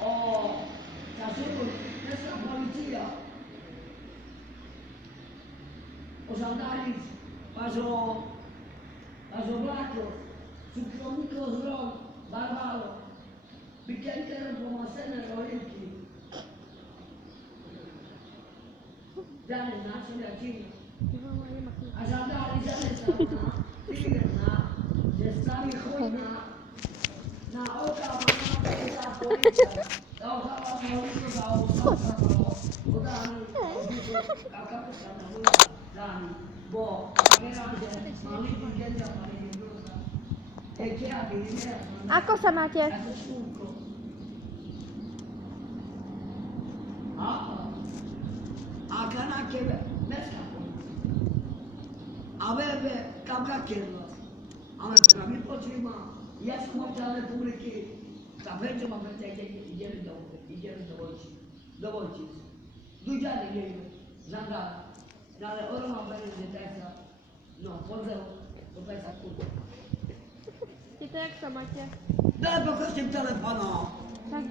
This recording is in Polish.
O, czasów jest policja. Pożądali pażowlaków, cukrowników z rąk, barbało, wycięte pomasene roliki. Dane nasze lecimy. A żądali zalecana, firma, ze stami chujna, na oka pana za policja. Dookoła policja za osoba, podany, kakapysa na górę, dani. Bo w razie mamy widzieć, ale nie wrócę. Ako sa máte? Ako škúlko. A kana kebe, meska. A bebe, kamka kebla. Ale pravi počima, ja som občan republiky, ta prečo ma pretek, ideme do Vojčic. Duďane ideme, žandár. Ale ono ma prejde tesa, no, pozdrav, do tesa kúpa. Tito, jak sa máte? Daj pokočím telefónom. Tak,